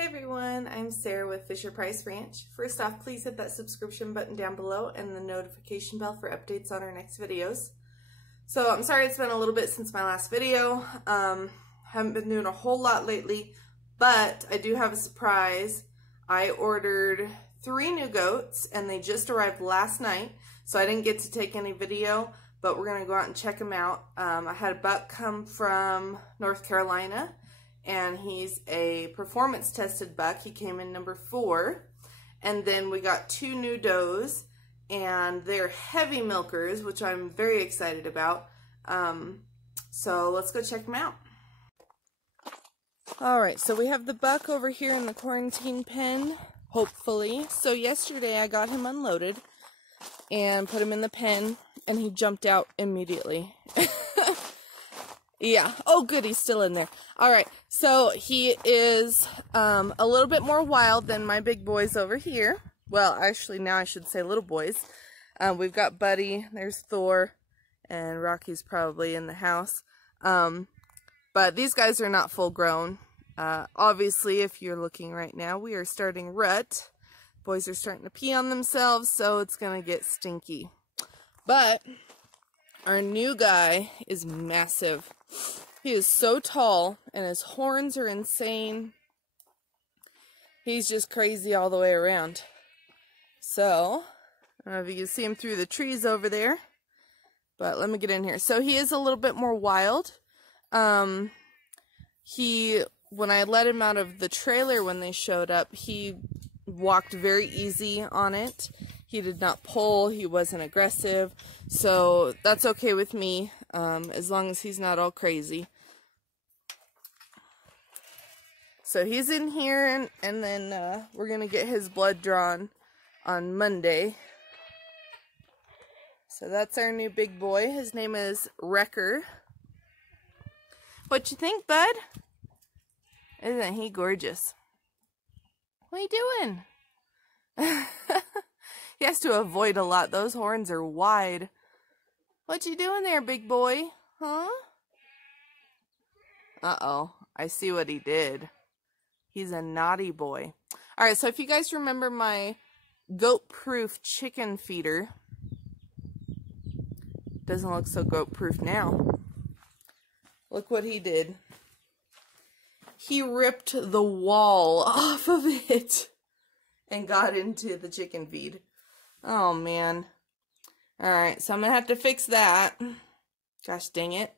Hey everyone, I'm Sarah with Fisher Price Ranch. First off, please hit that subscription button down below and the notification bell for updates on our next videos. So I'm sorry it's been a little bit since my last video. Haven't been doing a whole lot lately, but I do have a surprise. I ordered 3 new goats and they just arrived last night, so I didn't get to take any video, but we're going to go out and check them out. I had a buck come from North Carolina, and he's a performance tested buck. He came in number 4. And then we got 2 new does, and they're heavy milkers, which I'm very excited about. So let's go check them out. Alright, so we have the buck over here in the quarantine pen, hopefully. So yesterday I got him unloaded and put him in the pen, and he jumped out immediately. Yeah. Oh, good. He's still in there. All right. So he is a little bit more wild than my big boys over here. Well, actually, now I should say little boys. We've got Buddy. There's Thor. And Rocky's probably in the house. But these guys are not full grown. Obviously, if you're looking right now, we are starting rut. Boys are starting to pee on themselves, so it's going to get stinky. But our new guy is massive. He is so tall, and his horns are insane. He's just crazy all the way around. So, I don't know if you can see him through the trees over there, but let me get in here. So he is a little bit more wild. When I let him out of the trailer when they showed up, he walked very easy on it. He did not pull, he wasn't aggressive, so that's okay with me, as long as he's not all crazy. So he's in here, and then we're going to get his blood drawn on Monday. So that's our new big boy. His name is Wrecker. What you think, bud? Isn't he gorgeous? What are you doing? He has to avoid a lot. Those horns are wide. What you doing there, big boy? Huh? Uh-oh. I see what he did. He's a naughty boy. Alright, so if you guys remember my goat-proof chicken feeder, doesn't look so goat-proof now. Look what he did. He ripped the wall off of it and got into the chicken feed. Oh, man. Alright, so I'm going to have to fix that. Gosh dang it.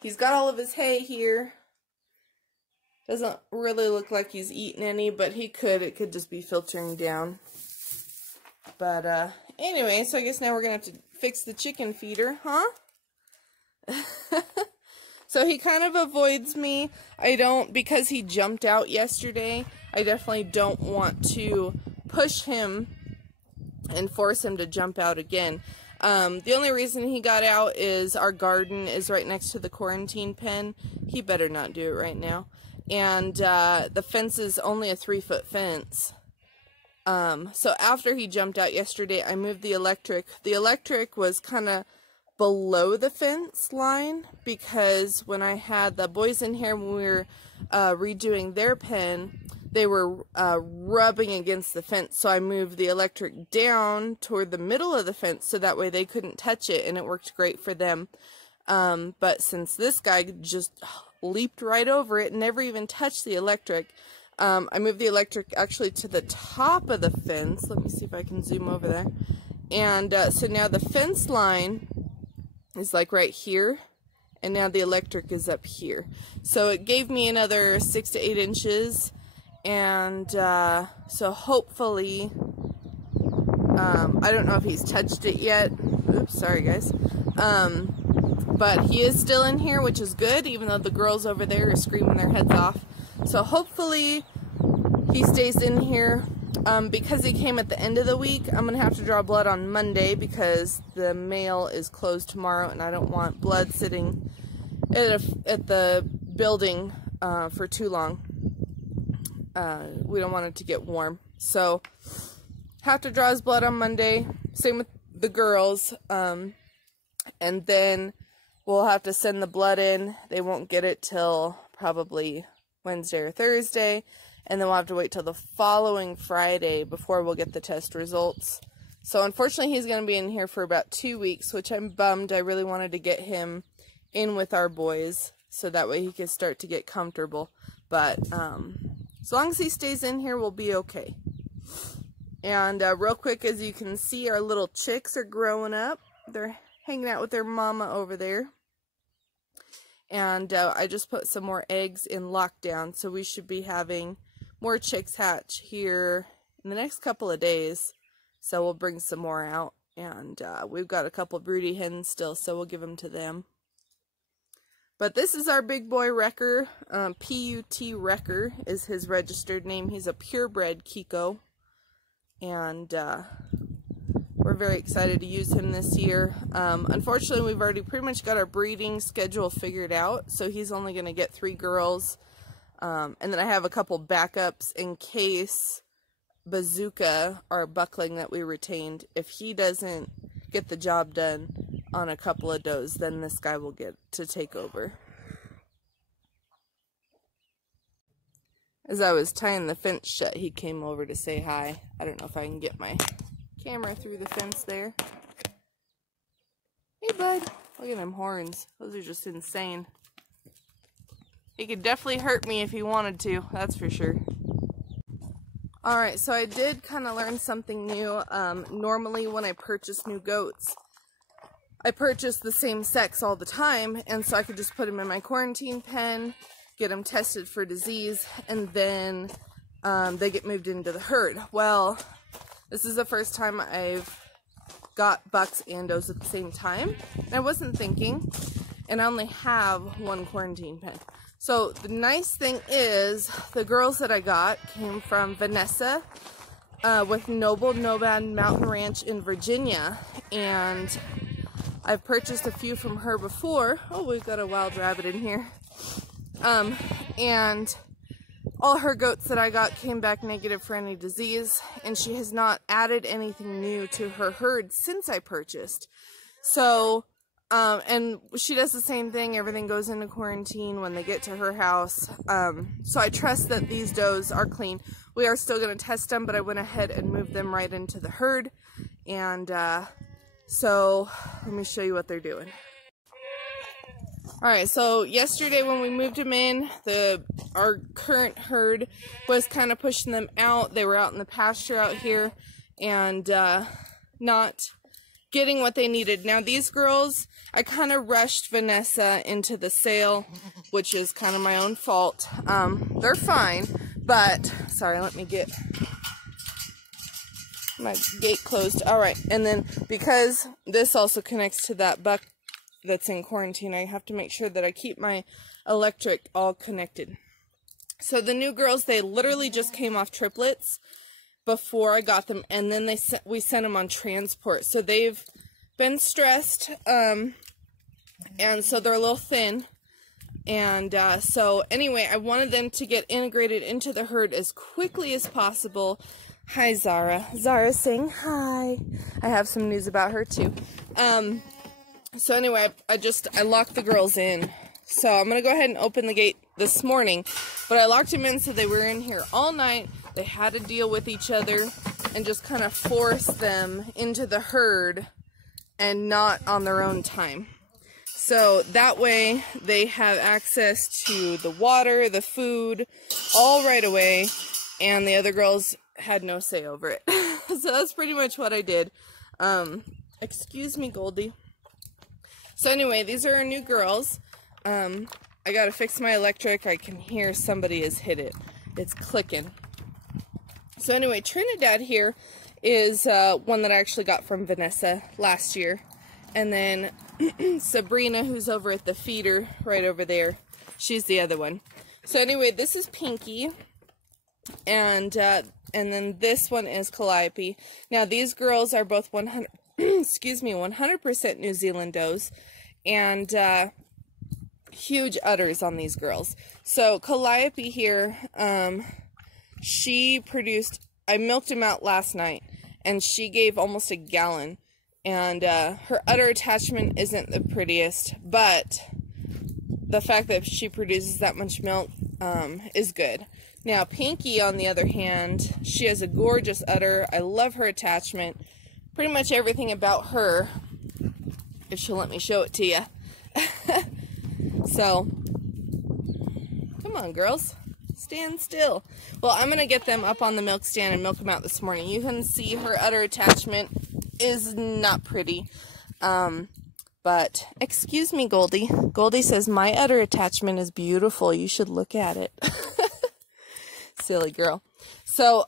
He's got all of his hay here. Doesn't really look like he's eaten any, but he could. It could just be filtering down. But, anyway, so I guess now we're going to have to fix the chicken feeder, huh? So he kind of avoids me. Because he jumped out yesterday, I definitely don't want to push him and force him to jump out again. The only reason he got out is our garden is right next to the quarantine pen. He better not do it right now. And the fence is only a 3-foot fence. So after he jumped out yesterday, I moved the electric. The electric was kind of below the fence line, because when I had the boys in here when we were redoing their pen, they were rubbing against the fence, so I moved the electric down toward the middle of the fence so that way they couldn't touch it, and it worked great for them. But since this guy just leaped right over it and never even touched the electric, I moved the electric actually to the top of the fence. Let me see if I can zoom over there. And so now the fence line is like right here, and now the electric is up here. So it gave me another 6 to 8 inches, and so hopefully, I don't know if he's touched it yet. Oops, sorry guys. But he is still in here, which is good, even though the girls over there are screaming their heads off. So hopefully he stays in here. Because he came at the end of the week, I'm going to have to draw blood on Monday because the mail is closed tomorrow, and I don't want blood sitting at the building for too long. We don't want it to get warm. So, have to draw his blood on Monday. Same with the girls. And then we'll have to send the blood in. They won't get it till probably Wednesday or Thursday, and then we'll have to wait till the following Friday before we'll get the test results. So unfortunately he's going to be in here for about 2 weeks, which I'm bummed. I really wanted to get him in with our boys so that way he could start to get comfortable. But as long as he stays in here, we'll be okay. And real quick, as you can see, our little chicks are growing up. They're hanging out with their mama over there. And I just put some more eggs in lockdown, so we should be having more chicks hatch here in the next couple of days. So we'll bring some more out. And we've got a couple broody hens still, so we'll give them to them. But this is our big boy Wrecker. P-U-T Wrecker is his registered name. He's a purebred Kiko. And we're very excited to use him this year. Unfortunately, we've already pretty much got our breeding schedule figured out. So he's only going to get 3 girls. And then I have a couple backups in case Bazooka, our buckling that we retained, if he doesn't get the job done on a couple of does, then this guy will get to take over. As I was tying the fence shut, he came over to say hi. I don't know if I can get my camera through the fence there. Hey bud, look at them horns. Those are just insane. He could definitely hurt me if he wanted to, that's for sure. Alright, so I did kind of learn something new. Normally when I purchase new goats, I purchase the same sex all the time, and so I could just put them in my quarantine pen, get them tested for disease, and then they get moved into the herd. Well, this is the first time I've got bucks and does at the same time, and I wasn't thinking, and I only have 1 quarantine pen. So the nice thing is, the girls that I got came from Vanessa with Noble Nomad Mountain Ranch in Virginia, and I've purchased a few from her before. Oh, we've got a wild rabbit in here. And all her goats that I got came back negative for any disease, and she has not added anything new to her herd since I purchased. So, and she does the same thing. Everything goes into quarantine when they get to her house. So I trust that these does are clean. We are still going to test them, but I went ahead and moved them right into the herd. And, so let me show you what they're doing. Alright, so yesterday when we moved them in, our current herd was kind of pushing them out. They were out in the pasture out here and not getting what they needed. Now these girls, I kind of rushed Vanessa into the sale, which is kind of my own fault. They're fine, but, sorry, let me get my gate closed. Alright, and then because this also connects to that buck that's in quarantine, I have to make sure that I keep my electric all connected. So the new girls, they literally just came off triplets before I got them, and then we sent them on transport. So they've been stressed, and so they're a little thin. And so anyway, I wanted them to get integrated into the herd as quickly as possible. Hi, Zara. Zara's saying hi. I have some news about her too. So anyway, I locked the girls in. So I'm going to go ahead and open the gate this morning. But I locked them in so they were in here all night. They had to deal with each other and just kind of force them into the herd and not on their own time. So that way they have access to the water, the food, all right away. And the other girls had no say over it. So that's pretty much what I did. Excuse me, Goldie. So anyway, these are our new girls. I gotta fix my electric. I can hear somebody has hit it. It's clicking. So anyway, Trinidad here is one that I actually got from Vanessa last year. And then Sabrina, who's over at the feeder right over there, she's the other one. So anyway, this is Pinky. And then this one is Calliope. Now these girls are both 100% New Zealand does, and huge udders on these girls. So Calliope here, she produced, I milked him out last night, and she gave almost a gallon, and her udder attachment isn't the prettiest, but the fact that she produces that much milk is good. Now, Pinky, on the other hand, she has a gorgeous udder. I love her attachment. Pretty much everything about her, if she'll let me show it to you. So, come on, girls. Stand still. Well, I'm going to get them up on the milk stand and milk them out this morning. You can see her udder attachment is not pretty. But, excuse me, Goldie. Goldie says, my udder attachment is beautiful. You should look at it. Silly girl. So,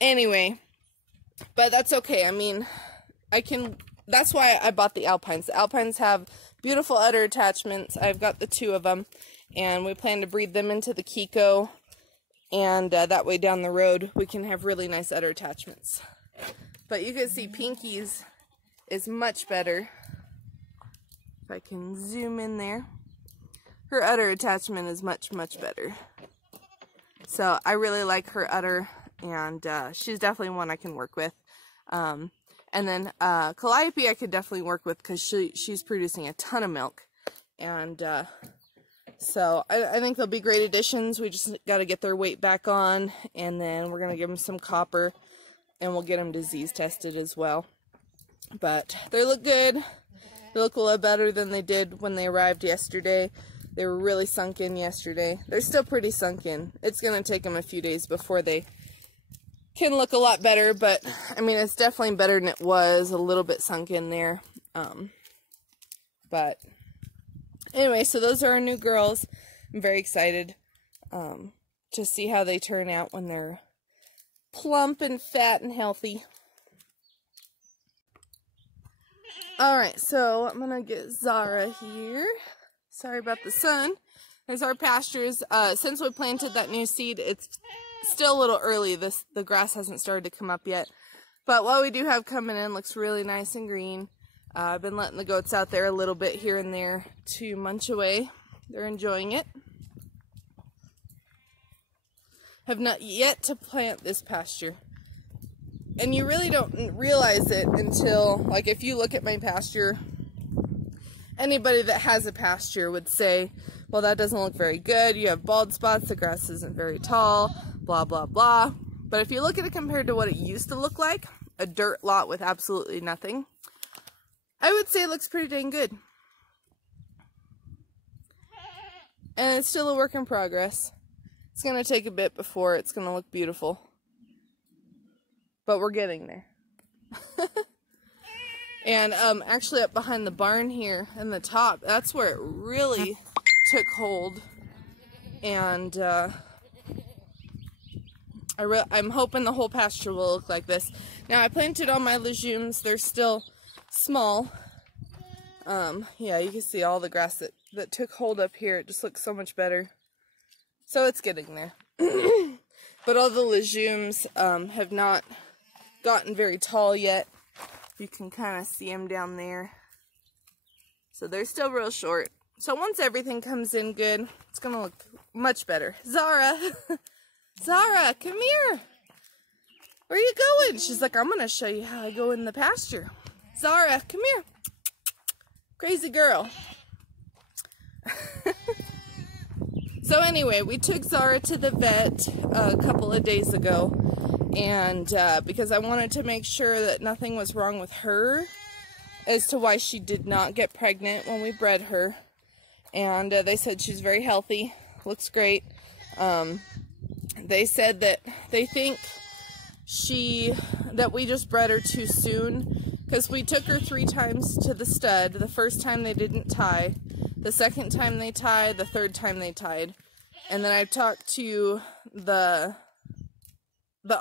anyway, but that's okay. I mean, that's why I bought the Alpines. The Alpines have beautiful udder attachments. I've got the 2 of them, and we plan to breed them into the Kiko, and that way down the road we can have really nice udder attachments. But you can see Pinky's is much better. If I can zoom in there. Her udder attachment is much, much better. So I really like her udder, and she's definitely one I can work with. And then Calliope I could definitely work with because she's producing a ton of milk. And so I think they'll be great additions. We just got to get their weight back on, and then we're going to give them some copper, and we'll get them disease tested as well. But they look good. They look a lot better than they did when they arrived yesterday. They were really sunk in yesterday. They're still pretty sunk in. It's going to take them a few days before they can look a lot better, but I mean, it's definitely better than it was. A little bit sunk in there. But anyway, so those are our new girls. I'm very excited to see how they turn out when they're plump and fat and healthy. Alright, so I'm going to get Zara here. Sorry about the sun. There's our pastures. Since we planted that new seed, it's still a little early. The grass hasn't started to come up yet. But what we do have coming in looks really nice and green. I've been letting the goats out there a little bit here and there to munch away. They're enjoying it. Have not yet to plant this pasture. And you really don't realize it until, like, if you look at my pasture, anybody that has a pasture would say, well, that doesn't look very good. You have bald spots. The grass isn't very tall, blah, blah, blah. But if you look at it compared to what it used to look like, a dirt lot with absolutely nothing, I would say it looks pretty dang good. And it's still a work in progress. It's going to take a bit before it's going to look beautiful. But we're getting there. And actually up behind the barn here in the top, that's where it really took hold. And I'm hoping the whole pasture will look like this. Now I planted all my legumes. They're still small. Yeah, you can see all the grass that took hold up here. It just looks so much better. So it's getting there. But all the legumes have not gotten very tall yet. You can kind of see them down there. So they're still real short. So once everything comes in good, it's going to look much better. Zara! Zara, come here! Where are you going? She's like, I'm going to show you how I go in the pasture. Zara, come here. Crazy girl. So anyway, we took Zara to the vet a couple of days ago. And because I wanted to make sure that nothing was wrong with her as to why she did not get pregnant when we bred her. And they said she's very healthy, looks great. They said that they think that we just bred her too soon, because we took her 3 times to the stud. The first time they didn't tie, the second time they tied, the third time they tied. And then I talked to the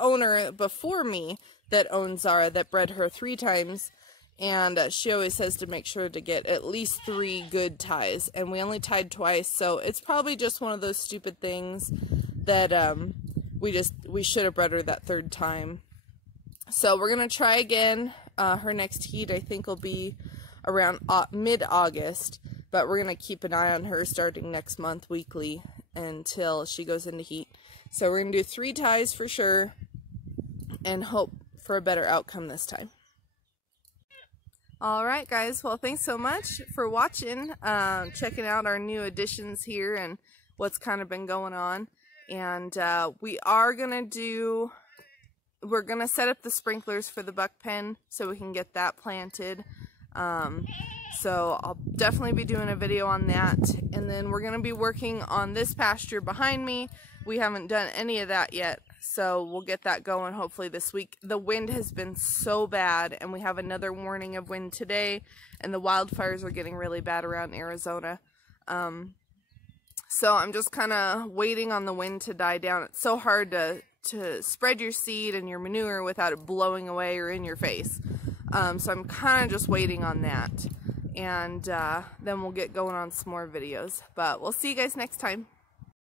owner before me that owned Zara that bred her 3 times, and she always says to make sure to get at least 3 good ties, and we only tied twice, so it's probably just one of those stupid things that we should have bred her that 3rd time. So we're gonna try again. Her next heat I think will be around mid-August, but we're gonna keep an eye on her starting next month weekly until she goes into heat. So we're going to do 3 ties for sure and hope for a better outcome this time. Alright guys, well thanks so much for watching, checking out our new additions here and what's kind of been going on. And we're gonna set up the sprinklers for the buck pen so we can get that planted. So I'll definitely be doing a video on that. And then we're gonna be working on this pasture behind me. We haven't done any of that yet, so we'll get that going hopefully this week. The wind has been so bad, and we have another warning of wind today, and the wildfires are getting really bad around Arizona. So I'm just kind of waiting on the wind to die down. It's so hard to spread your seed and your manure without it blowing away or in your face. So I'm kind of just waiting on that. And then we'll get going on some more videos. But we'll see you guys next time.